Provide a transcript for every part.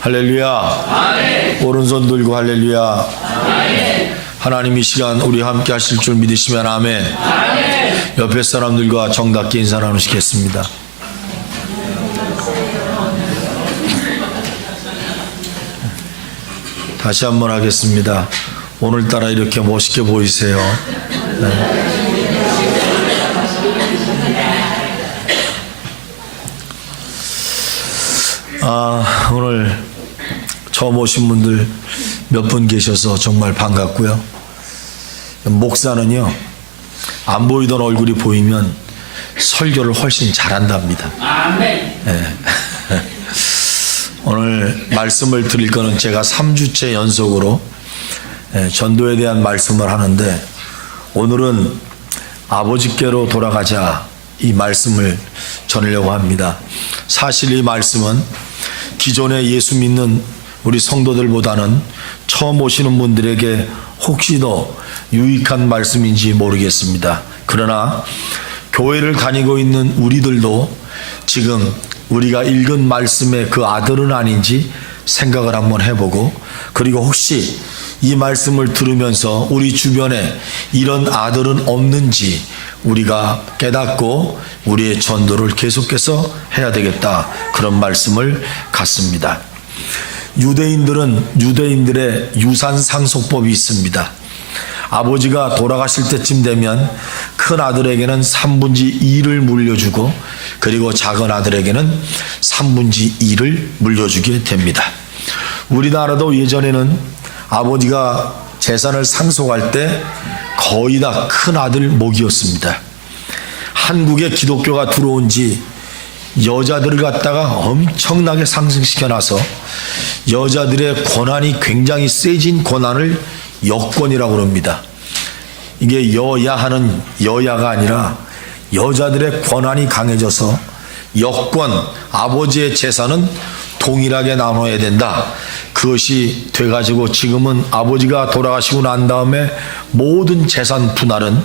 할렐루야. 아멘. 오른손 들고 할렐루야. 아멘. 하나님 이 시간 우리 함께 하실 줄 믿으시면 아멘. 아멘. 옆에 사람들과 정답게 인사 나누시겠습니다. 다시 한번 하겠습니다. 오늘따라 이렇게 멋있게 보이세요. 네. 오늘 처음 오신 분들 몇 분 계셔서 정말 반갑고요. 목사는요, 안 보이던 얼굴이 보이면 설교를 훨씬 잘한답니다. 아멘. 네. 오늘 말씀을 드릴 거는 제가 3주째 연속으로 전도에 대한 말씀을 하는데, 오늘은 아버지께로 돌아가자 이 말씀을 전하려고 합니다. 사실 이 말씀은 기존에 예수 믿는 우리 성도들보다는 처음 오시는 분들에게 혹시 더 유익한 말씀인지 모르겠습니다. 그러나 교회를 다니고 있는 우리들도 지금 우리가 읽은 말씀의 그 아들은 아닌지 생각을 한번 해보고, 그리고 혹시 이 말씀을 들으면서 우리 주변에 이런 아들은 없는지 우리가 깨닫고 우리의 전도를 계속해서 해야 되겠다, 그런 말씀을 갖습니다. 유대인들은 유대인들의 유산 상속법이 있습니다. 아버지가 돌아가실 때쯤 되면 큰 아들에게는 3분의 2를 물려주고, 그리고 작은 아들에게는 3분의 2를 물려주게 됩니다. 우리나라도 예전에는 아버지가 재산을 상속할 때 거의 다 큰 아들 목이었습니다. 한국에 기독교가 들어온 지 여자들을 갖다가 엄청나게 상승시켜놔서 여자들의 권한이 굉장히 세진 권한을 여권이라고 합니다. 이게 여야하는 여야가 아니라 여자들의 권한이 강해져서 여권, 아버지의 재산은 동일하게 나눠야 된다. 그것이 돼가지고 지금은 아버지가 돌아가시고 난 다음에 모든 재산 분할은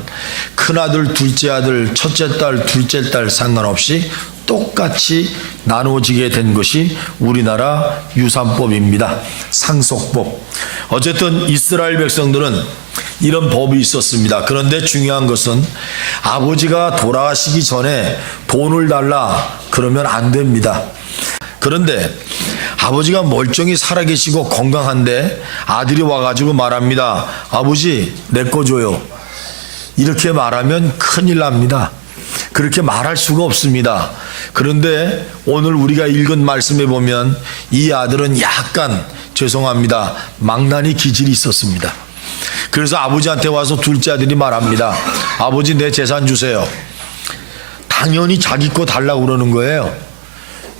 큰아들, 둘째아들, 첫째딸, 둘째딸 상관없이 똑같이 나누어지게 된 것이 우리나라 유산법입니다. 상속법. 어쨌든 이스라엘 백성들은 이런 법이 있었습니다. 그런데 중요한 것은 아버지가 돌아가시기 전에 돈을 달라 그러면 안 됩니다. 그런데 아버지가 멀쩡히 살아계시고 건강한데 아들이 와가지고 말합니다. 아버지, 내 거 줘요. 이렇게 말하면 큰일 납니다. 그렇게 말할 수가 없습니다. 그런데 오늘 우리가 읽은 말씀에 보면 이 아들은 약간, 죄송합니다, 망나니 기질이 있었습니다. 그래서 아버지한테 와서 둘째 아들이 말합니다. 아버지, 내 재산 주세요. 당연히 자기 거 달라고 그러는 거예요.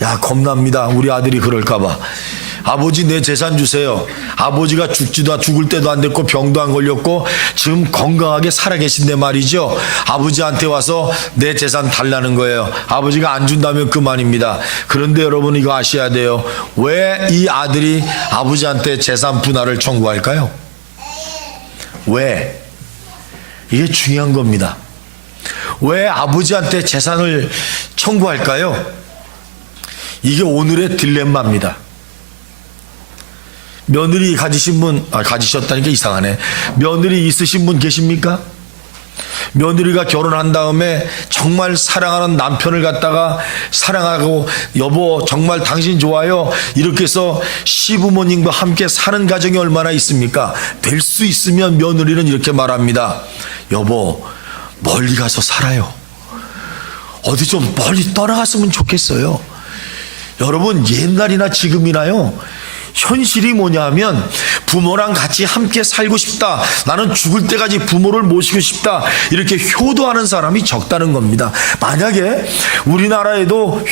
야, 겁납니다. 우리 아들이 그럴까봐. 아버지, 내 재산 주세요. 아버지가 죽을 때도 안 됐고 병도 안 걸렸고 지금 건강하게 살아계신데 말이죠. 아버지한테 와서 내 재산 달라는 거예요. 아버지가 안 준다면 그만입니다. 그런데 여러분, 이거 아셔야 돼요. 왜 이 아들이 아버지한테 재산 분할을 청구할까요? 왜? 이게 중요한 겁니다. 왜 아버지한테 재산을 청구할까요? 이게 오늘의 딜레마입니다. 며느리 가지신 분, 가지셨다니까 이상하네. 며느리 있으신 분 계십니까? 며느리가 결혼한 다음에 정말 사랑하는 남편을 갖다가 사랑하고, 여보 정말 당신 좋아요, 이렇게 해서 시부모님과 함께 사는 가정이 얼마나 있습니까? 될 수 있으면 며느리는 이렇게 말합니다. 여보, 멀리 가서 살아요. 어디 좀 멀리 떠나갔으면 좋겠어요. 여러분, 옛날이나 지금이나요, 현실이 뭐냐 하면 부모랑 같이 함께 살고 싶다, 나는 죽을 때까지 부모를 모시고 싶다, 이렇게 효도하는 사람이 적다는 겁니다. 만약에 우리나라에도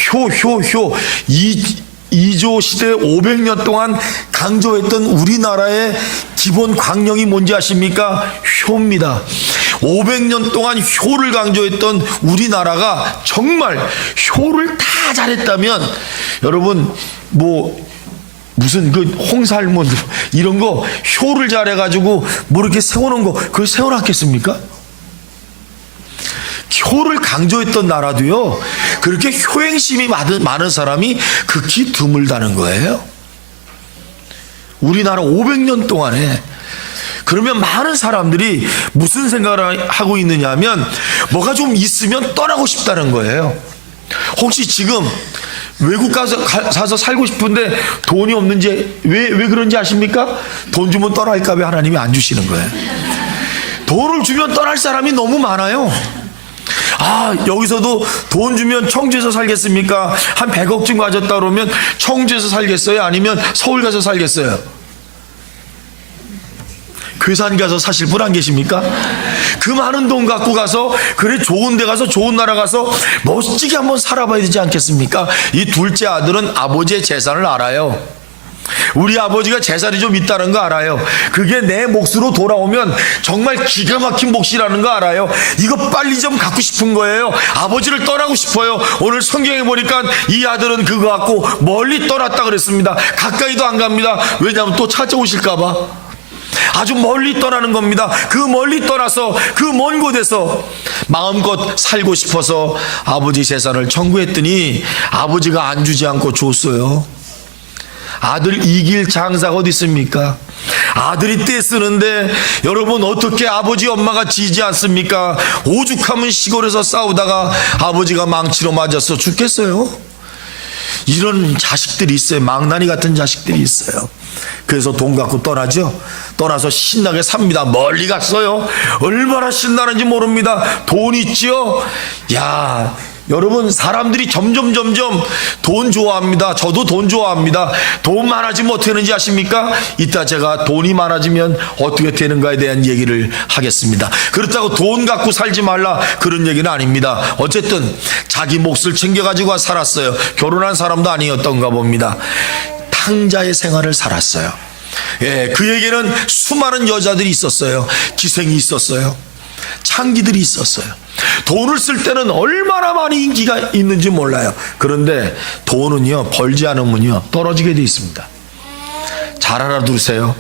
이조 시대 500년 동안 강조했던 우리나라의 기본 광령이 뭔지 아십니까? 효입니다. 500년 동안 효를 강조했던 우리나라가 정말 효를 다 잘했다면, 여러분, 무슨 그 홍살몬 이런 거 효를 잘해가지고 뭐 이렇게 세워놓은 거, 그걸 세워놨겠습니까? 효를 강조했던 나라도요, 그렇게 효행심이 많은 사람이 극히 드물다는 거예요. 우리나라 500년 동안에. 그러면 많은 사람들이 무슨 생각을 하고 있느냐 하면 뭐가 좀 있으면 떠나고 싶다는 거예요. 혹시 지금 외국 가서 살고 싶은데 돈이 없는지 왜 그런지 아십니까? 돈 주면 떠날까 봐 하나님이 안 주시는 거예요. 돈을 주면 떠날 사람이 너무 많아요. 여기서도 돈 주면 청주에서 살겠습니까? 한 100억쯤 가졌다 그러면 청주에서 살겠어요? 아니면 서울 가서 살겠어요? 괴산 가서 사실 분 안 계십니까? 그 많은 돈 갖고 가서 그래 좋은 데 가서 좋은 나라 가서 멋지게 한번 살아봐야 되지 않겠습니까? 이 둘째 아들은 아버지의 재산을 알아요. 우리 아버지가 재산이 좀 있다는 거 알아요. 그게 내 몫으로 돌아오면 정말 기가 막힌 몫이라는 거 알아요. 이거 빨리 좀 갖고 싶은 거예요. 아버지를 떠나고 싶어요. 오늘 성경에 보니까 이 아들은 그거 갖고 멀리 떠났다 그랬습니다. 가까이도 안 갑니다. 왜냐하면 또 찾아오실까 봐. 아주 멀리 떠나는 겁니다. 그 멀리 떠나서 그 먼 곳에서 마음껏 살고 싶어서 아버지 재산을 청구했더니 아버지가 안 주지 않고 줬어요. 아들 이길 장사가 어디 있습니까? 아들이 떼쓰는데 여러분 어떻게 아버지 엄마가 지지 않습니까? 오죽하면 시골에서 싸우다가 아버지가 망치로 맞아서 죽겠어요? 이런 자식들이 있어요. 망나니 같은 자식들이 있어요. 그래서 돈 갖고 떠나죠. 떠나서 신나게 삽니다. 멀리 갔어요. 얼마나 신나는지 모릅니다. 돈 있죠. 야, 여러분 사람들이 점점 돈 좋아합니다. 저도 돈 좋아합니다. 돈 많아지면 어떻게 되는지 아십니까? 이따 제가 돈이 많아지면 어떻게 되는가에 대한 얘기를 하겠습니다. 그렇다고 돈 갖고 살지 말라 그런 얘기는 아닙니다. 어쨌든 자기 몫을 챙겨가지고 살았어요. 결혼한 사람도 아니었던가 봅니다. 탕자의 생활을 살았어요. 그에게는 수많은 여자들이 있었어요. 기생이 있었어요. 창기들이 있었어요. 돈을 쓸 때는 얼마나 많이 인기가 있는지 몰라요. 그런데 돈은요, 벌지 않으면요 떨어지게 돼 있습니다. 잘 알아두세요.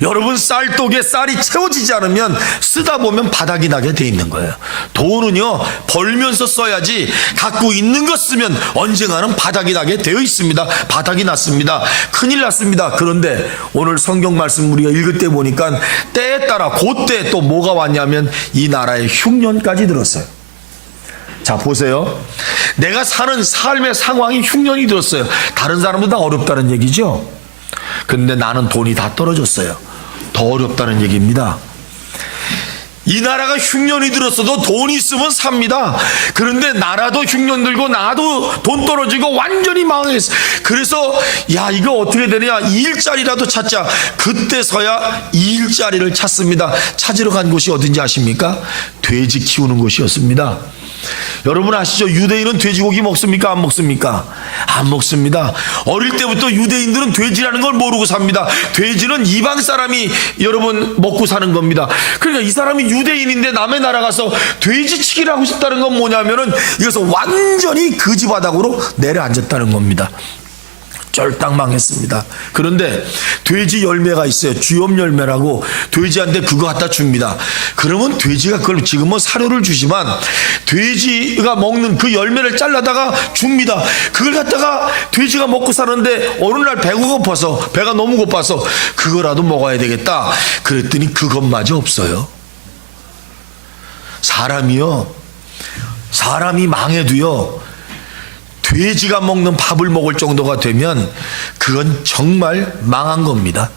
여러분 쌀독에 쌀이 채워지지 않으면 쓰다 보면 바닥이 나게 돼 있는 거예요. 돈은요 벌면서 써야지 갖고 있는 거 쓰면 언젠가는 바닥이 나게 되어 있습니다. 바닥이 났습니다. 큰일 났습니다. 그런데 오늘 성경 말씀 우리가 읽을 때 보니까 때에 따라 그때 또 뭐가 왔냐면 이 나라에 흉년까지 들었어요. 자 보세요. 내가 사는 삶의 상황이 흉년이 들었어요. 다른 사람도 다 어렵다는 얘기죠. 근데 나는 돈이 다 떨어졌어요. 더 어렵다는 얘기입니다. 이 나라가 흉년이 들었어도 돈이 있으면 삽니다. 그런데 나라도 흉년 들고 나도 돈 떨어지고 완전히 망했어. 그래서 야 이거 어떻게 되냐, 2일짜리라도 찾자. 그때서야 2일짜리를 찾습니다. 찾으러 간 곳이 어딘지 아십니까? 돼지 키우는 곳이었습니다. 여러분 아시죠? 유대인은 돼지고기 먹습니까? 안 먹습니까? 안 먹습니다. 어릴 때부터 유대인들은 돼지라는 걸 모르고 삽니다. 돼지는 이방 사람이 여러분 먹고 사는 겁니다. 그러니까 이 사람이 유대인인데 남의 나라 가서 돼지치기를 하고 싶다는 건 뭐냐면은 이것은 완전히 거지바닥으로 내려앉았다는 겁니다. 쫄딱 망했습니다. 그런데 돼지 열매가 있어요. 쥐염 열매라고. 돼지한테 그거 갖다 줍니다. 그러면 돼지가 그걸 지금은 사료를 주지만 돼지가 먹는 그 열매를 잘라다가 줍니다. 그걸 갖다가 돼지가 먹고 사는데 어느 날 배가 너무 고파서 그거라도 먹어야 되겠다. 그랬더니 그것마저 없어요. 사람이 망해도요, 돼지가 먹는 밥을 먹을 정도가 되면 그건 정말 망한 겁니다.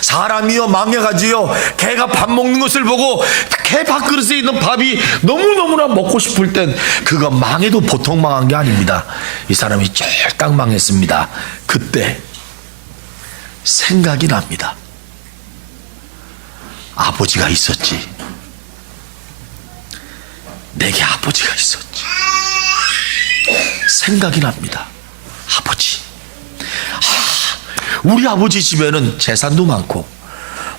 사람이요 망해가지고요, 개가 밥 먹는 것을 보고 개 밥그릇에 있는 밥이 너무너무나 먹고 싶을 땐 그거 망해도 보통 망한 게 아닙니다. 이 사람이 쫄딱 망했습니다. 그때 생각이 납니다. 아버지가 있었지. 내게 아버지가 있었지. 생각이 납니다. 아버지. 우리 아버지 집에는 재산도 많고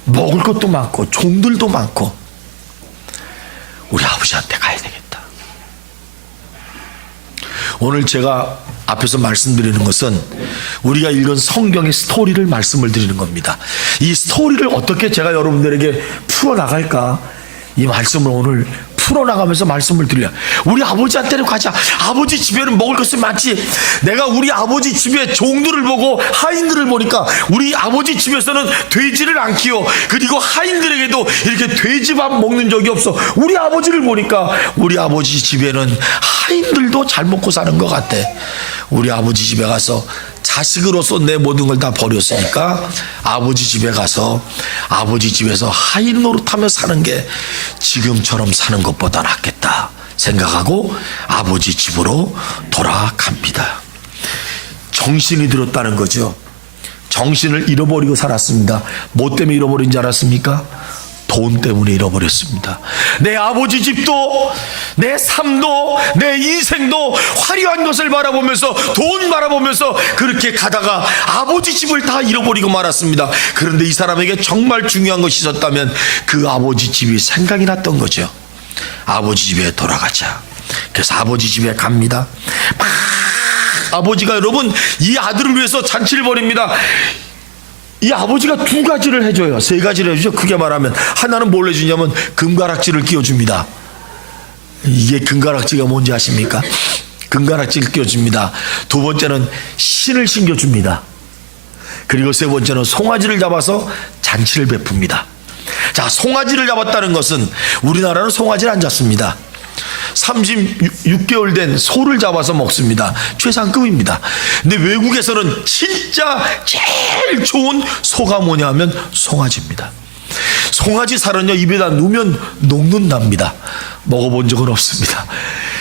먹을 것도 많고 종들도 많고 우리 아버지한테 가야 되겠다. 오늘 제가 앞에서 말씀드리는 것은 우리가 읽은 성경의 스토리를 말씀을 드리는 겁니다. 이 스토리를 어떻게 제가 여러분들에게 풀어나갈까, 이 말씀을 오늘 풀어나가면서 말씀을 드려. 우리 아버지한테는 가자. 아버지 집에는 먹을 것이 많지. 내가 우리 아버지 집에 종들을 보고 하인들을 보니까 우리 아버지 집에서는 돼지를 안 키워. 그리고 하인들에게도 이렇게 돼지밥 먹는 적이 없어. 우리 아버지를 보니까 우리 아버지 집에는 하인들도 잘 먹고 사는 것 같아. 우리 아버지 집에 가서 자식으로서 내 모든 걸 다 버렸으니까 아버지 집에 가서 아버지 집에서 하인 노릇하며 사는 게 지금처럼 사는 것보다 낫겠다 생각하고 아버지 집으로 돌아갑니다. 정신이 들었다는 거죠. 정신을 잃어버리고 살았습니다. 뭐 때문에 잃어버린 줄 알았습니까? 돈 때문에 잃어버렸습니다. 내 아버지 집도 내 삶도 내 인생도 화려한 것을 바라보면서 돈 바라보면서 그렇게 가다가 아버지 집을 다 잃어버리고 말았습니다. 그런데 이 사람에게 정말 중요한 것이 있었다면 그 아버지 집이 생각이 났던 거죠. 아버지 집에 돌아가자. 그래서 아버지 집에 갑니다. 막 아버지가 여러분 이 아들을 위해서 잔치를 벌입니다. 이 아버지가 두 가지를 해줘요. 세 가지를 해주죠. 크게 말하면 하나는 뭘 해주냐면 금가락지를 끼워줍니다. 이게 금가락지가 뭔지 아십니까? 금가락지를 끼워줍니다. 두 번째는 신을 신겨줍니다. 그리고 세 번째는 송아지를 잡아서 잔치를 베풉니다. 자, 송아지를 잡았다는 것은 우리나라는 송아지를 안 잡습니다. 36개월 된 소를 잡아서 먹습니다. 최상급입니다. 근데 외국에서는 진짜 제일 좋은 소가 뭐냐 하면 송아지입니다. 송아지 살은요 입에다 누면 녹는답니다. 먹어본 적은 없습니다.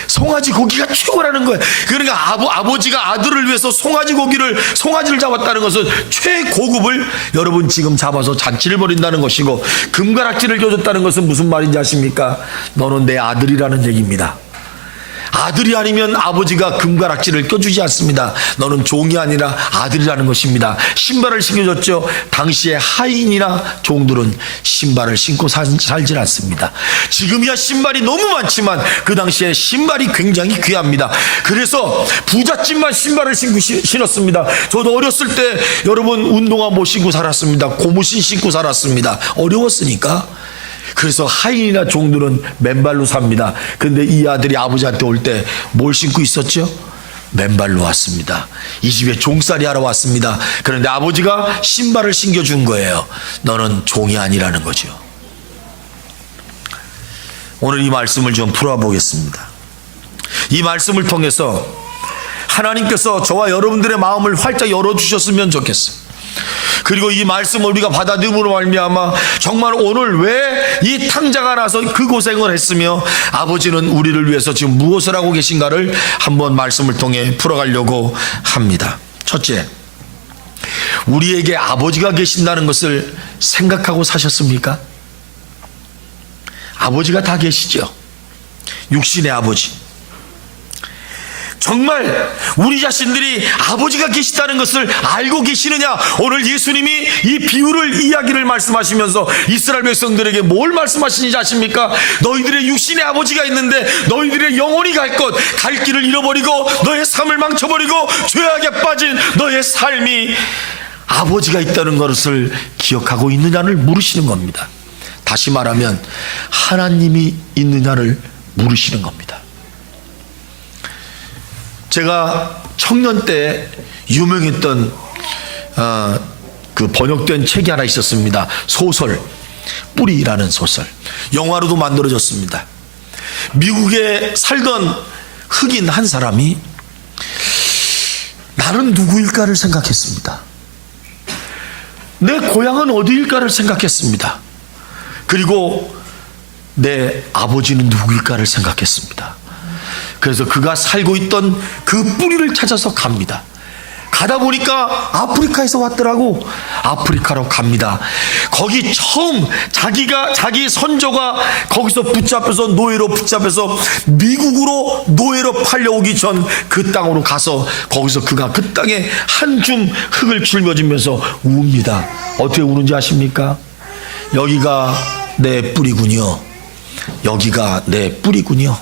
송아지 고기가 최고라는 거예요. 그러니까 아버지가 아들을 위해서 송아지를 잡았다는 것은 최고급을 여러분 지금 잡아서 잔치를 벌인다는 것이고, 금가락지를 껴줬다는 것은 무슨 말인지 아십니까? 너는 내 아들이라는 얘기입니다. 아들이 아니면 아버지가 금가락지를 껴주지 않습니다. 너는 종이 아니라 아들이라는 것입니다. 신발을 신겨줬죠. 당시에 하인이나 종들은 신발을 신고 살질 않습니다. 지금이야 신발이 너무 많지만 그 당시에 신발이 굉장히 귀합니다. 그래서 부잣집만 신발을 신었습니다. 저도 어렸을 때 여러분 운동화 못 신고 살았습니다. 고무신 신고 살았습니다. 어려웠으니까. 그래서 하인이나 종들은 맨발로 삽니다. 그런데 이 아들이 아버지한테 올 때 뭘 신고 있었죠? 맨발로 왔습니다. 이 집에 종살이 하러 왔습니다. 그런데 아버지가 신발을 신겨준 거예요. 너는 종이 아니라는 거죠. 오늘 이 말씀을 좀 풀어보겠습니다. 이 말씀을 통해서 하나님께서 저와 여러분들의 마음을 활짝 열어주셨으면 좋겠어요. 그리고 이 말씀을 우리가 받아들임으로 말미암아 정말 오늘 왜 이 탕자가 나서 그 고생을 했으며 아버지는 우리를 위해서 지금 무엇을 하고 계신가를 한번 말씀을 통해 풀어가려고 합니다. 첫째, 우리에게 아버지가 계신다는 것을 생각하고 사셨습니까? 아버지가 다 계시죠. 육신의 아버지. 정말 우리 자신들이 아버지가 계시다는 것을 알고 계시느냐? 오늘 예수님이 이 비유를 이야기를 말씀하시면서 이스라엘 백성들에게 뭘 말씀하시는지 아십니까? 너희들의 육신의 아버지가 있는데 너희들의 영혼이 갈 길을 잃어버리고 너의 삶을 망쳐버리고 죄악에 빠진 너의 삶이 아버지가 있다는 것을 기억하고 있느냐를 물으시는 겁니다. 다시 말하면 하나님이 있느냐를 물으시는 겁니다. 제가 청년 때 유명했던 그 번역된 책이 하나 있었습니다. 소설 뿌리라는 소설. 영화로도 만들어졌습니다. 미국에 살던 흑인 한 사람이 나는 누구일까를 생각했습니다. 내 고향은 어디일까를 생각했습니다. 그리고 내 아버지는 누구일까를 생각했습니다. 그래서 그가 살고 있던 그 뿌리를 찾아서 갑니다. 가다 보니까 아프리카에서 왔더라고. 아프리카로 갑니다. 거기 처음 자기 선조가 거기서 노예로 붙잡혀서 미국으로 노예로 팔려오기 전 그 땅으로 가서 거기서 그가 그 땅에 한 줌 흙을 짊어지면서 웁니다. 어떻게 우는지 아십니까? 여기가 내 뿌리군요. 여기가 내 뿌리군요.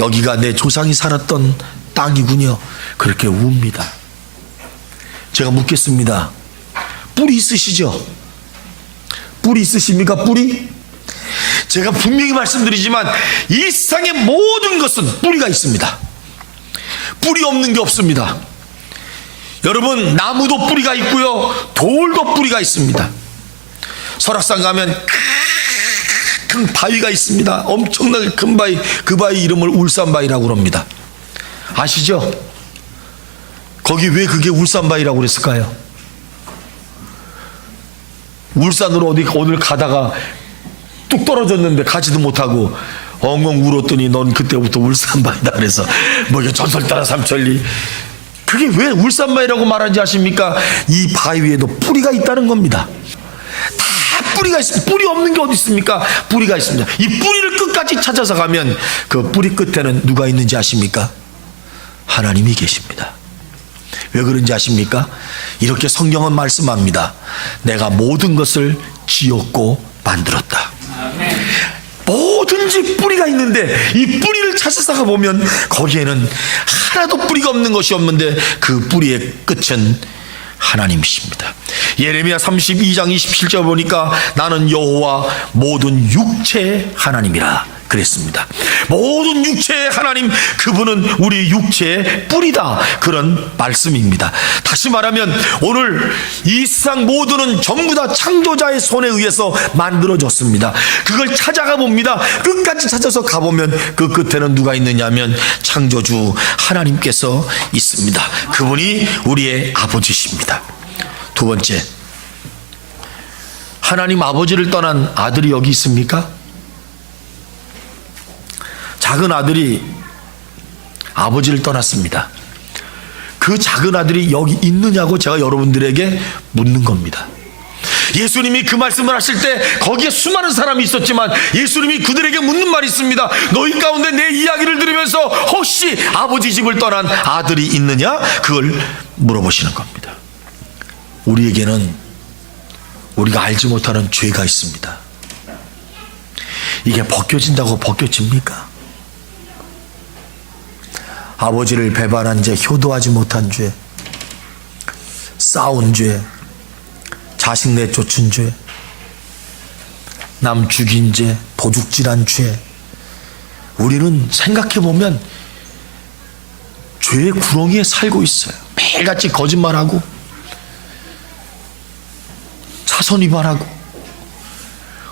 여기가 내 조상이 살았던 땅이군요. 그렇게 웁니다. 제가 묻겠습니다. 뿌리 있으시죠? 뿌리 있으십니까? 뿌리? 제가 분명히 말씀드리지만 이 세상의 모든 것은 뿌리가 있습니다. 뿌리 없는 게 없습니다. 여러분, 나무도 뿌리가 있고요, 돌도 뿌리가 있습니다. 설악산 가면 큰 바위가 있습니다. 엄청나게 큰 바위, 그 바위 이름을 울산바위라고 합니다. 아시죠? 거기 왜 그게 울산바위라고 그랬을까요? 울산으로 어디 오늘 가다가 뚝 떨어졌는데 가지도 못하고 엉엉 울었더니 넌 그때부터 울산바위다 그래서 뭐 이게 전설 따라 삼천리. 그게 왜 울산바위라고 말하는지 아십니까? 이 바위에도 뿌리가 있다는 겁니다. 다 뿌리가 있습니다. 뿌리 없는 게 어디 있습니까? 뿌리가 있습니다. 이 뿌리를 끝까지 찾아서 가면 그 뿌리 끝에는 누가 있는지 아십니까? 하나님이 계십니다. 왜 그런지 아십니까? 이렇게 성경은 말씀합니다. 내가 모든 것을 지었고 만들었다. 뭐든지 뿌리가 있는데 이 뿌리를 찾아서 가보면 거기에는 하나도 뿌리가 없는 것이 없는데 그 뿌리의 끝은 하나님이십니다. 예레미야 32장 27절 보니까 나는 여호와 모든 육체의 하나님이라 그랬습니다. 모든 육체의 하나님, 그분은 우리 육체의 뿌리다, 그런 말씀입니다. 다시 말하면 오늘 이 세상 모두는 전부 다 창조자의 손에 의해서 만들어졌습니다. 그걸 찾아가 봅니다. 끝까지 찾아서 가보면 그 끝에는 누가 있느냐면 창조주 하나님께서 있습니다. 그분이 우리의 아버지십니다. 두 번째, 하나님 아버지를 떠난 아들이 여기 있습니까? 작은 아들이 아버지를 떠났습니다. 그 작은 아들이 여기 있느냐고 제가 여러분들에게 묻는 겁니다. 예수님이 그 말씀을 하실 때 거기에 수많은 사람이 있었지만 예수님이 그들에게 묻는 말이 있습니다. 너희 가운데 내 이야기를 들으면서 혹시 아버지 집을 떠난 아들이 있느냐? 그걸 물어보시는 겁니다. 우리에게는 우리가 알지 못하는 죄가 있습니다. 이게 벗겨진다고 벗겨집니까? 아버지를 배반한 죄, 효도하지 못한 죄, 싸운 죄, 자식 내쫓은 죄, 남 죽인 죄, 도둑질한 죄. 우리는 생각해보면 죄의 구렁이에 살고 있어요. 매일같이 거짓말하고 사선 위반하고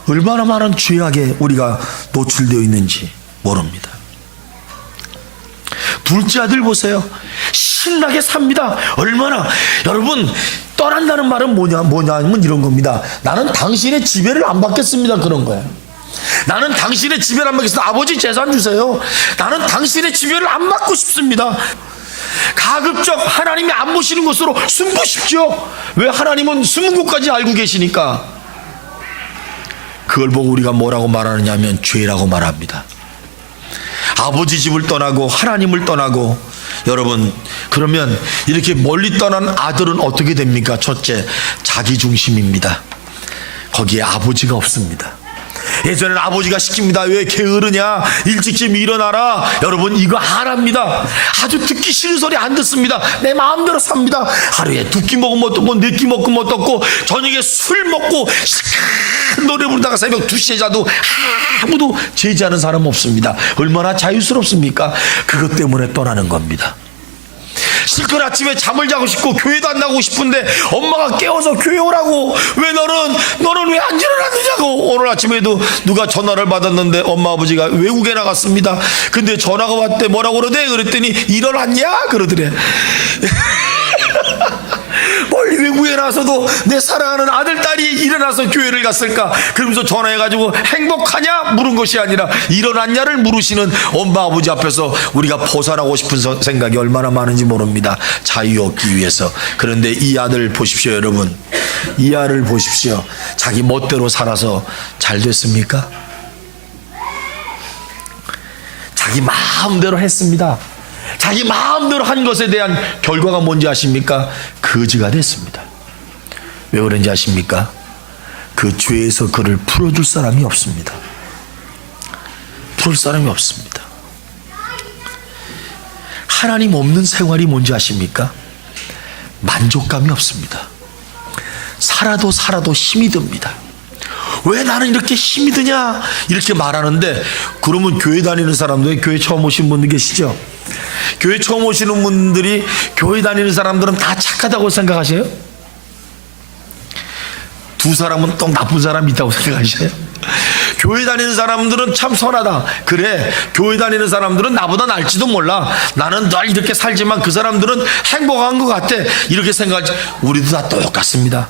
얼마나 많은 죄악에 우리가 노출되어 있는지 모릅니다. 둘째 아들 보세요. 신나게 삽니다. 얼마나. 여러분, 떠난다는 말은 뭐냐면 이런 겁니다. 나는 당신의 지배를 안 받겠습니다. 그런 거예요. 나는 당신의 지배를 안 받겠습니다. 아버지 재산 주세요. 나는 당신의 지배를 안 받고 싶습니다. 가급적 하나님이 안 보시는 곳으로 숨으십시오. 왜? 하나님은 숨은 곳까지 알고 계시니까. 그걸 보고 우리가 뭐라고 말하느냐 하면 죄라고 말합니다. 아버지 집을 떠나고 하나님을 떠나고. 여러분, 그러면 이렇게 멀리 떠난 아들은 어떻게 됩니까? 첫째, 자기 중심입니다. 거기에 아버지가 없습니다. 예전에는 아버지가 시킵니다. 왜 게으르냐? 일찍 좀 일어나라. 여러분, 이거 안 합니다. 아주 듣기 싫은 소리 안 듣습니다. 내 마음대로 삽니다. 하루에 2끼 먹으면 어떻고 4끼 먹으면 어떻고 저녁에 술 먹고 시큰 노래 부르다가 새벽 2시에 자도 아무도 제지하는 사람 없습니다. 얼마나 자유스럽습니까? 그것 때문에 떠나는 겁니다. 실컷 아침에 잠을 자고 싶고 교회도 안 나가고 싶은데 엄마가 깨워서 교회 오라고. 왜 너는 왜 안 일어났느냐고. 오늘 아침에도 누가 전화를 받았는데 엄마 아버지가 외국에 나갔습니다. 근데 전화가 왔대. 뭐라고 그러대? 그랬더니 일어났냐? 그러더래. 멀리 외국에 나서도 내 사랑하는 아들, 딸이 일어나서 교회를 갔을까? 그러면서 전화해가지고 행복하냐? 물은 것이 아니라 일어났냐를 물으시는 엄마 아버지 앞에서 우리가 벗어나고 싶은 생각이 얼마나 많은지 모릅니다. 자유 얻기 위해서. 그런데 이 아들 보십시오. 여러분, 이 아들 보십시오. 자기 멋대로 살아서 잘 됐습니까? 자기 마음대로 했습니다. 자기 마음대로 한 것에 대한 결과가 뭔지 아십니까? 거지가 됐습니다. 왜 그런지 아십니까? 그 죄에서 그를 풀어줄 사람이 없습니다. 풀 사람이 없습니다. 하나님 없는 생활이 뭔지 아십니까? 만족감이 없습니다. 살아도 힘이 듭니다. 왜 나는 이렇게 힘이 드냐 이렇게 말하는데, 그러면 교회 다니는 사람들, 교회 처음 오신 분들 계시죠? 교회 처음 오시는 분들이 교회 다니는 사람들은 다 착하다고 생각하세요? 두 사람은 또 나쁜 사람이 있다고 생각하셔요? 교회 다니는 사람들은 참 선하다. 그래, 교회 다니는 사람들은 나보다 날지도 몰라. 나는 늘 이렇게 살지만 그 사람들은 행복한 것 같아. 이렇게 생각하지. 우리도 다 똑같습니다.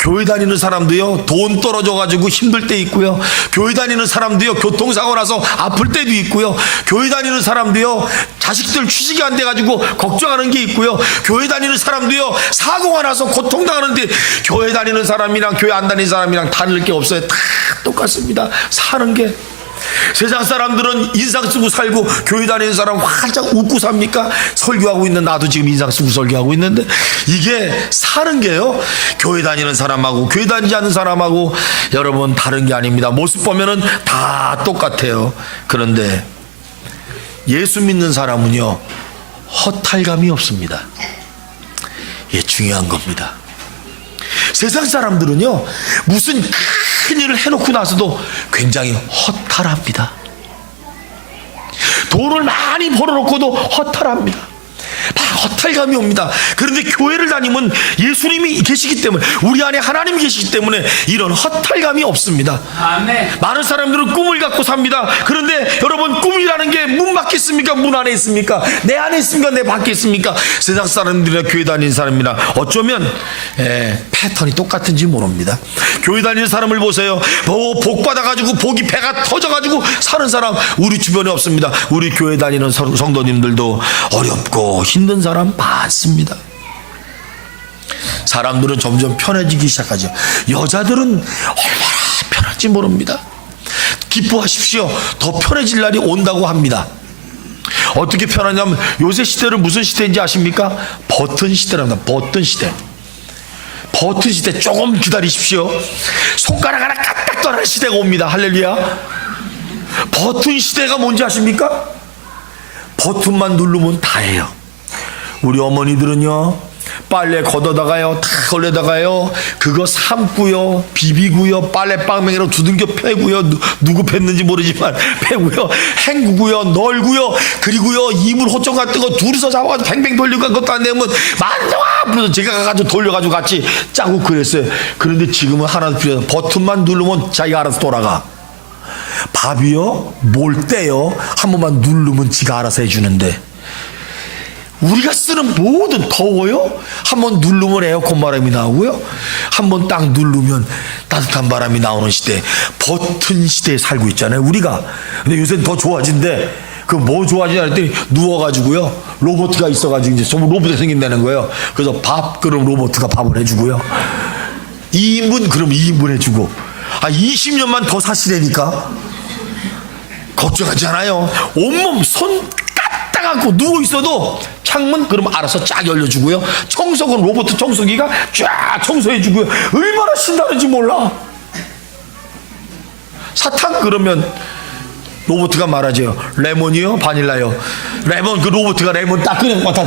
교회 다니는 사람도요, 돈 떨어져 가지고 힘들 때 있고요, 교회 다니는 사람도요, 교통사고 나서 아플 때도 있고요, 교회 다니는 사람도요, 자식들 취직이 안 돼 가지고 걱정하는 게 있고요, 교회 다니는 사람도요, 사고가 나서 고통당하는데, 교회 다니는 사람이랑 교회 안 다니는 사람이랑 다를 게 없어요. 다 똑같습니다. 사는 게. 세상 사람들은 인상 쓰고 살고, 교회 다니는 사람 활짝 웃고 삽니까? 설교하고 있는 나도 지금 인상 쓰고 설교하고 있는데, 이게 사는 게요, 교회 다니는 사람하고 교회 다니지 않는 사람하고 여러분 다른 게 아닙니다. 모습 보면은 다 똑같아요. 그런데 예수 믿는 사람은요, 허탈감이 없습니다. 이게 중요한 겁니다. 세상 사람들은요, 무슨 큰 일을 해놓고 나서도 굉장히 허탈합니다. 돈을 많이 벌어놓고도 허탈합니다. 다 허탈감이 옵니다. 그런데 교회를 다니면 예수님이 계시기 때문에, 우리 안에 하나님이 계시기 때문에 이런 허탈감이 없습니다. 아멘. 많은 사람들은 꿈을 갖고 삽니다. 그런데 여러분, 꿈이라는 게 문 밖에 있습니까? 문 안에 있습니까? 내 안에 있습니까? 내 밖에 있습니까? 세상 사람들이나 교회 다니는 사람이나 어쩌면 패턴이 똑같은지 모릅니다. 교회 다니는 사람을 보세요. 복 받아가지고 복이 배가 터져가지고 사는 사람 우리 주변에 없습니다. 우리 교회 다니는 성도님들도 어렵고 힘든 사람 많습니다. 사람들은 점점 편해지기 시작하죠. 여자들은 얼마나 편할지 모릅니다. 기뻐하십시오. 더 편해질 날이 온다고 합니다. 어떻게 편하냐면, 요새 시대는 무슨 시대인지 아십니까? 버튼 시대랍니다. 버튼 시대. 버튼 시대. 조금 기다리십시오. 손가락 하나 까딱 떠나는 시대가 옵니다. 할렐루야. 버튼 시대가 뭔지 아십니까? 버튼만 누르면 다예요. 우리 어머니들은요, 빨래 걷어다가요, 다 걸레다가요, 그거 삶고요, 비비고요, 빨래방망이로 두들겨 패고요, 누구 팼는지 모르지만 패고요, 헹구고요, 널고요, 그리고요, 이불 호청 같은 거 둘이서 잡아가지고 뱅뱅 돌리고 그것도 안 되면 만나와! 그래서 제가 가가지고 돌려가지고 같이 짜고 그랬어요. 그런데 지금은 하나도 필요 없어요. 버튼만 누르면 자기가 알아서 돌아가. 밥이요, 몰 때요, 한 번만 누르면 지가 알아서 해주는데, 우리가 쓰는 모든, 더워요? 한번 누르면 에어컨 바람이 나오고요, 한번 딱 누르면 따뜻한 바람이 나오는 시대, 버튼 시대에 살고 있잖아요, 우리가. 근데 요새는 더 좋아진대. 그 뭐 좋아지냐 했더니 누워가지고요, 로봇가 있어가지고 이제 로봇이 생긴다는 거예요. 그래서 밥 그럼 로봇가 밥을 해주고요, 2인분 그럼 2인분 해주고, 20년만 더 사시라니까 걱정하지 않아요. 온몸 손 까딱하고 누워있어도 창문 그러면 알아서 쫙 열려주고요, 청소기는 로봇 청소기가 쫙 청소해주고요. 얼마나 신나는지 몰라. 사탕 그러면 로봇가 말하죠. 레몬이요? 바닐라요? 레몬, 그 로봇가 레몬 딱 그냥 맡아.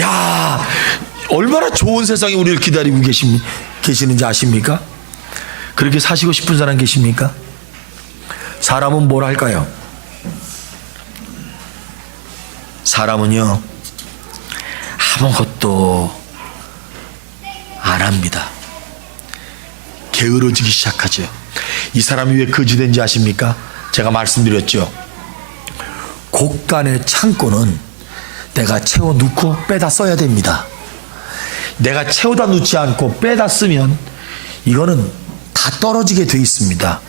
야, 얼마나 좋은 세상에 우리를 기다리고 계시는지 아십니까? 그렇게 사시고 싶은 사람 계십니까? 사람은 뭘 할까요? 사람은요, 아무것도 안 합니다. 게으러지기 시작하죠. 이 사람이 왜 거지된지 아십니까? 제가 말씀드렸죠. 곳간의 창고는 내가 채워 넣고 빼다 써야 됩니다. 내가 채워다 놓지 않고 빼다 쓰면 이거는 다 떨어지게 돼 있습니다.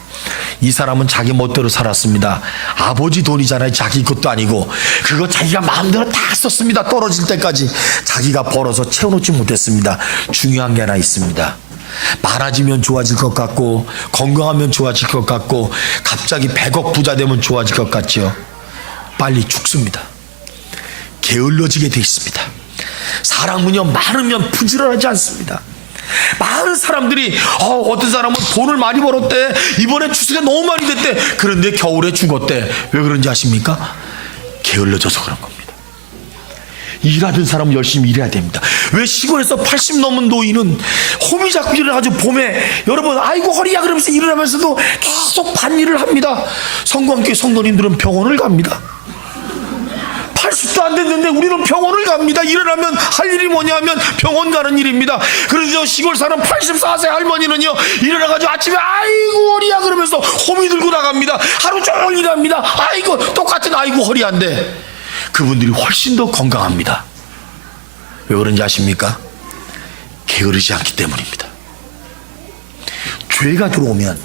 이 사람은 자기 멋대로 살았습니다. 아버지 돈이잖아요. 자기 것도 아니고 그거 자기가 마음대로 다 썼습니다. 떨어질 때까지 자기가 벌어서 채워놓지 못했습니다. 중요한 게 하나 있습니다. 많아지면 좋아질 것 같고, 건강하면 좋아질 것 같고, 갑자기 100억 부자 되면 좋아질 것 같죠. 빨리 죽습니다. 게을러지게 돼 있습니다. 사람은요, 많으면 부지런하지 않습니다. 많은 사람들이 어떤 사람은 돈을 많이 벌었대, 이번에 추수가 너무 많이 됐대, 그런데 겨울에 죽었대. 왜 그런지 아십니까? 게을러져서 그런 겁니다. 일하던 사람은 열심히 일해야 됩니다. 왜 시골에서 80 넘은 노인은 호미 잡고 일어나가지고 봄에 여러분 아이고 허리야 그러면서 일어나면서도 계속 반일을 합니다. 성광교회 성도님들은 병원을 갑니다. 80도 안 됐는데 우리는 병원을 갑니다. 일어나면 할 일이 뭐냐면 병원 가는 일입니다. 그런데 시골 사는 84세 할머니는요, 일어나가지고 아침에 아이고 허리야 그러면서 호미 들고 나갑니다. 하루 종일 일합니다. 아이고 똑같은 아이고 허리한데 그분들이 훨씬 더 건강합니다. 왜 그런지 아십니까? 게으르지 않기 때문입니다. 죄가 들어오면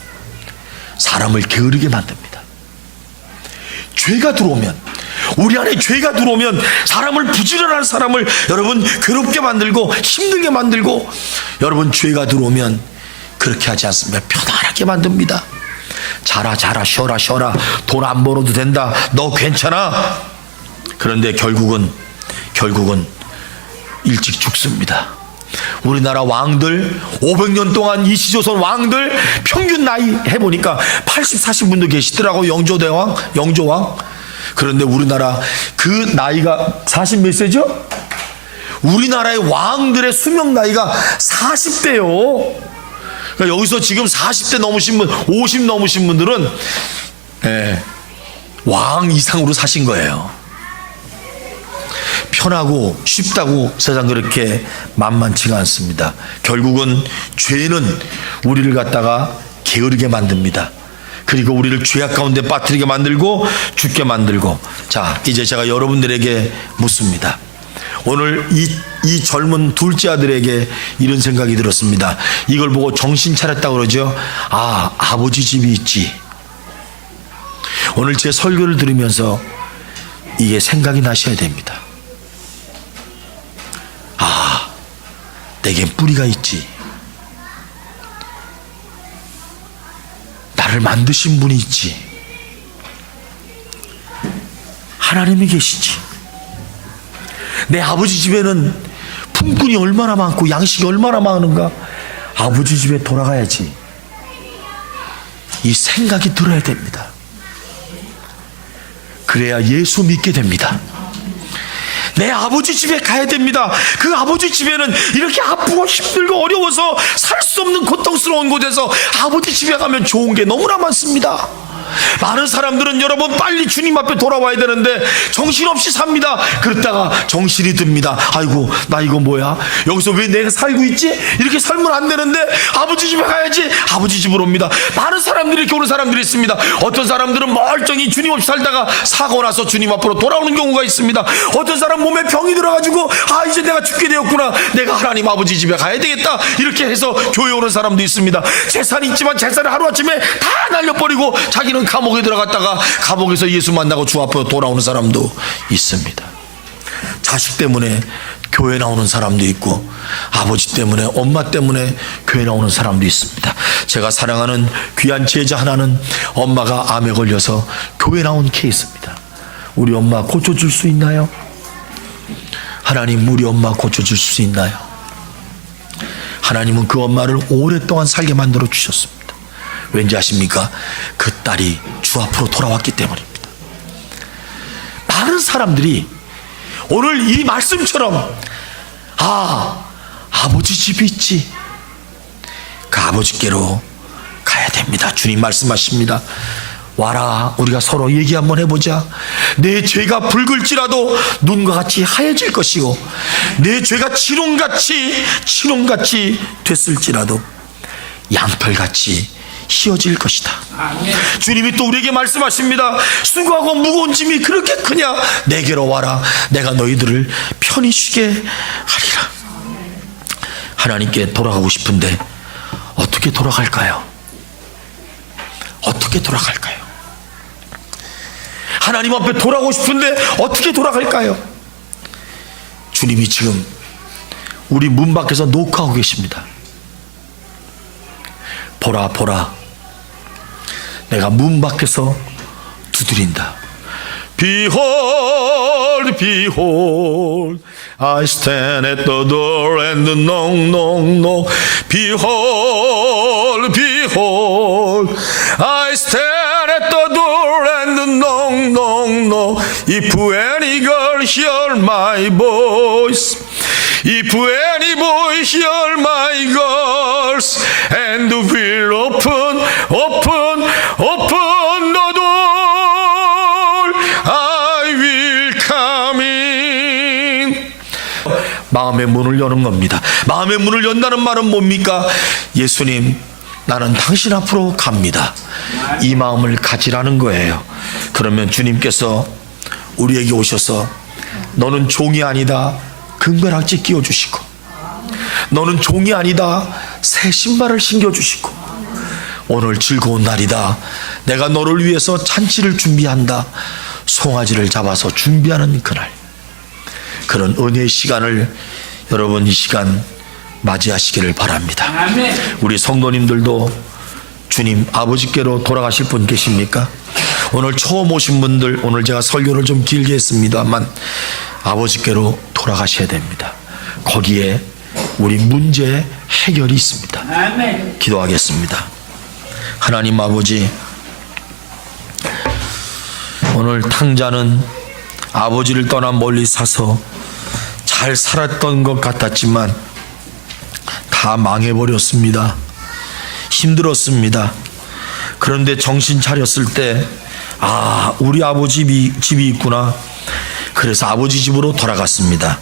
사람을 게으르게 만듭니다. 죄가 들어오면, 우리 안에 죄가 들어오면 사람을, 부지런한 사람을 여러분 괴롭게 만들고 힘들게 만들고, 여러분 죄가 들어오면 그렇게 하지 않습니다. 편안하게 만듭니다. 자라 쉬어라 돈 안 벌어도 된다, 너 괜찮아. 그런데 결국은 일찍 죽습니다. 우리나라 왕들 500년 동안 이시조선 왕들 평균 나이 해보니까 80, 40분도 계시더라고. 영조왕. 그런데 우리나라 그 나이가 40 몇 세죠? 우리나라의 왕들의 수명 나이가 40대요. 그러니까 여기서 지금 40대 넘으신 분, 50 넘으신 분들은 왕 이상으로 사신 거예요. 편하고 쉽다고 세상 그렇게 만만치가 않습니다. 결국은 죄는 우리를 갖다가 게으르게 만듭니다. 그리고 우리를 죄악 가운데 빠뜨리게 만들고 죽게 만들고. 자, 이제 제가 여러분들에게 묻습니다. 오늘 이 젊은 둘째 아들에게 이런 생각이 들었습니다. 이걸 보고 정신 차렸다고 그러죠. 아, 아버지 집이 있지. 오늘 제 설교를 들으면서 이게 생각이 나셔야 됩니다. 아, 내겐 뿌리가 있지. 나를 만드신 분이 있지. 하나님이 계시지. 내 아버지 집에는 품꾼이 얼마나 많고 양식이 얼마나 많은가. 아버지 집에 돌아가야지. 이 생각이 들어야 됩니다. 그래야 예수 믿게 됩니다. 내 아버지 집에 가야 됩니다. 그 아버지 집에는 이렇게 아프고 힘들고 어려워서 살 수 없는 고통스러운 곳에서 아버지 집에 가면 좋은 게 너무나 많습니다. 많은 사람들은 여러분 빨리 주님 앞에 돌아와야 되는데 정신없이 삽니다. 그러다가 정신이 듭니다. 아이고 나 이거 뭐야, 여기서 왜 내가 살고 있지? 이렇게 살면 안 되는데 아버지 집에 가야지. 아버지 집으로 옵니다. 많은 사람들이 이렇게 오는 사람들이 있습니다. 어떤 사람들은 멀쩡히 주님 없이 살다가 사고 나서 주님 앞으로 돌아오는 경우가 있습니다. 어떤 사람 몸에 병이 들어가지고 아 이제 내가 죽게 되었구나, 내가 하나님 아버지 집에 가야 되겠다, 이렇게 해서 교회 오는 사람도 있습니다. 재산이 있지만 재산을 하루아침에 다 날려버리고 자기는 감옥에 들어갔다가 감옥에서 예수 만나고 주 앞으로 돌아오는 사람도 있습니다. 자식 때문에 교회 나오는 사람도 있고, 아버지 때문에, 엄마 때문에 교회 나오는 사람도 있습니다. 제가 사랑하는 귀한 제자 하나는 엄마가 암에 걸려서 교회 나온 케이스입니다. 우리 엄마 고쳐줄 수 있나요? 하나님, 우리 엄마 고쳐줄 수 있나요? 하나님은 그 엄마를 오랫동안 살게 만들어 주셨습니다. 왠지 아십니까? 그 딸이 주 앞으로 돌아왔기 때문입니다. 많은 사람들이 오늘 이 말씀처럼 아, 아버지 집이 있지. 그 아버지께로 가야 됩니다. 주님 말씀하십니다. 와라, 우리가 서로 얘기 한번 해보자. 내 죄가 붉을지라도 눈과 같이 하얘질 것이고, 내 죄가 치롱같이 됐을지라도 양털같이 휘어질 것이다. 아멘. 주님이 또 우리에게 말씀하십니다. 수고하고 무거운 짐이 그렇게 크냐? 내게로 와라. 내가 너희들을 편히 쉬게 하리라. 하나님께 돌아가고 싶은데 어떻게 돌아갈까요? 어떻게 돌아갈까요? 하나님 앞에 돌아가고 싶은데 어떻게 돌아갈까요? 주님이 지금 우리 문 밖에서 노크하고 계십니다. 보라, 내가 문 밖에서 두드린다. Behold, behold, I stand at the door and knock, knock, knock. Behold, behold, I stand at the door and knock, knock, knock. If any girl hear my voice, if any boy hear my voice, and will open the door, I will come in. 마음의 문을 여는 겁니다. 마음의 문을 연다는 말은 뭡니까? 예수님, 나는 당신 앞으로 갑니다. 이 마음을 가지라는 거예요. 그러면 주님께서 우리에게 오셔서 너는 종이 아니다, 금가락지 끼워주시고, 너는 종이 아니다, 새 신발을 신겨주시고, 오늘 즐거운 날이다, 내가 너를 위해서 잔치를 준비한다, 송아지를 잡아서 준비하는 그날, 그런 은혜의 시간을 여러분 이 시간 맞이하시기를 바랍니다. 아멘. 우리 성도님들도 주님 아버지께로 돌아가실 분 계십니까? 오늘 처음 오신 분들, 오늘 제가 설교를 좀 길게 했습니다만 아버지께로 돌아가셔야 됩니다. 거기에 우리 문제의 해결이 있습니다. 아멘. 기도하겠습니다. 하나님 아버지, 오늘 탕자는 아버지를 떠나 멀리 사서 잘 살았던 것 같았지만 다 망해버렸습니다. 힘들었습니다. 그런데 정신 차렸을 때, 아, 우리 아버지 집이 있구나. 그래서 아버지 집으로 돌아갔습니다.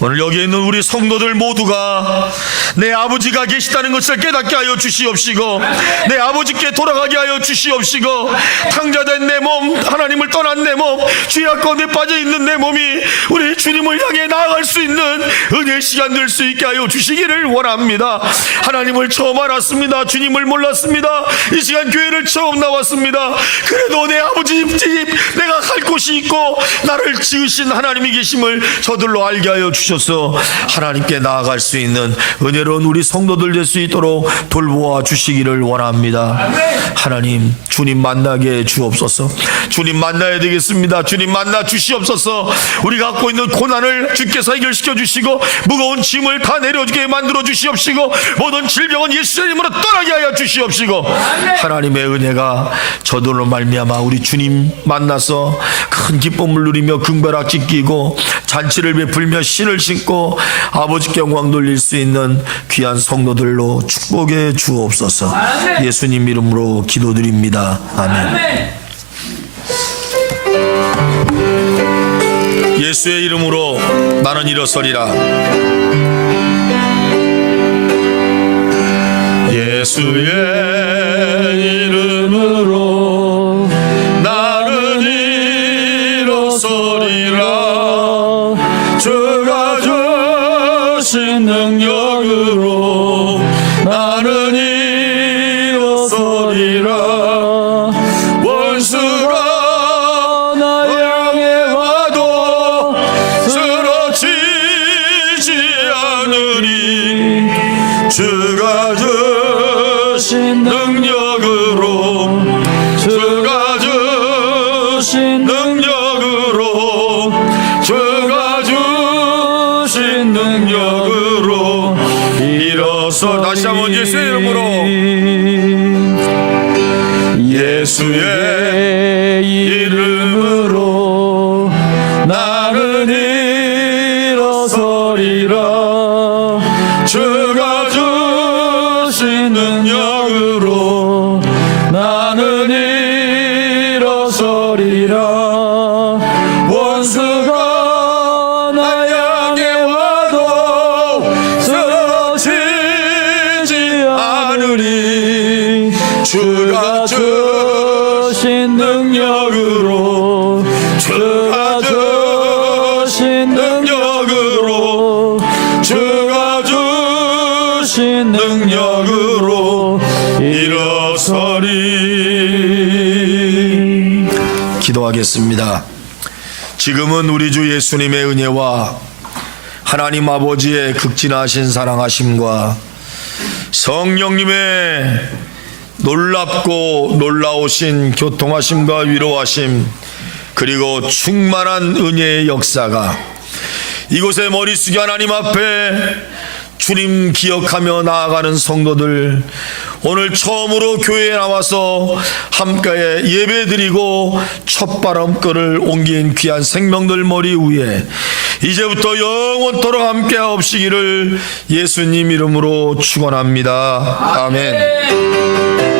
오늘 여기 있는 우리 성도들 모두가 내 아버지가 계시다는 것을 깨닫게 하여 주시옵시고, 내 아버지께 돌아가게 하여 주시옵시고, 탕자된 내 몸, 하나님을 떠난 내 몸, 죄악 가운데 빠져있는 내 몸이 우리 주님을 향해 나아갈 수 있는 은혜의 시간 될 수 있게 하여 주시기를 원합니다. 하나님을 처음 알았습니다. 주님을 몰랐습니다. 이 시간 교회를 처음 나왔습니다. 그래도 내 아버지 집, 내가 갈 곳이 있고 나를 지으신 하나님이 계심을 저들로 알게 하여 주셔서 하나님께 나아갈 수 있는 은혜로운 우리 성도들 될 수 있도록 돌보아 주시기를 원합니다. 하나님, 주님 만나게 주옵소서. 주님 만나야 되겠습니다. 주님 만나 주시옵소서. 우리가 갖고 있는 고난을 주께서 해결시켜 주시고, 무거운 짐을 다 내려주게 만들어 주시옵시고, 모든 질병은 예수의 이름으로 떠나게 하여 주시옵시고, 하나님의 은혜가 저들로 말미암아 우리 주님 만나서 큰 기쁨을 누리며 금가락지 끼고 잔치를 베풀며 신을 신고 아버지께 영광 돌릴 수 있는 귀한 성도들로 축복해 주옵소서. 예수님 이름으로 기도드립니다. 아멘. 예수의 이름으로 나는 일어서리라. 예수의 이름으로 나는 일어서리라. 주가 주신 능력으로 나는 일어서리라. 원수가 나 향해 와도 쓰러지지 않으리. 주가 주신 능력으로, 주가 주신 능력으로, 주가 주신 능력으로 일어서. 다시 한번 예수의 이름으로. 예수의 이름으로 나는 일어서리라. 주가 주신 능력으로 나는 일어서리라. 원수가 나 향해 와도 쓰러지지 않으리. 주가 주신 능력으로, 주가 주신 능력으로, 주가 주신 능력으로 일어서리. 기도하겠습니다. 지금은 우리 주 예수님의 은혜와 하나님 아버지의 극진하신 사랑하심과 성령님의 놀랍고 놀라우신 교통하심과 위로하심, 그리고 충만한 은혜의 역사가 이곳에 머리 숙여 하나님 앞에 주님 기억하며 나아가는 성도들, 오늘 처음으로 교회에 나와서 함께 예배드리고 첫바람결을 옮긴 귀한 생명들 머리 위에 이제부터 영원토록 함께 하옵시기를 예수님 이름으로 축원합니다. 아멘.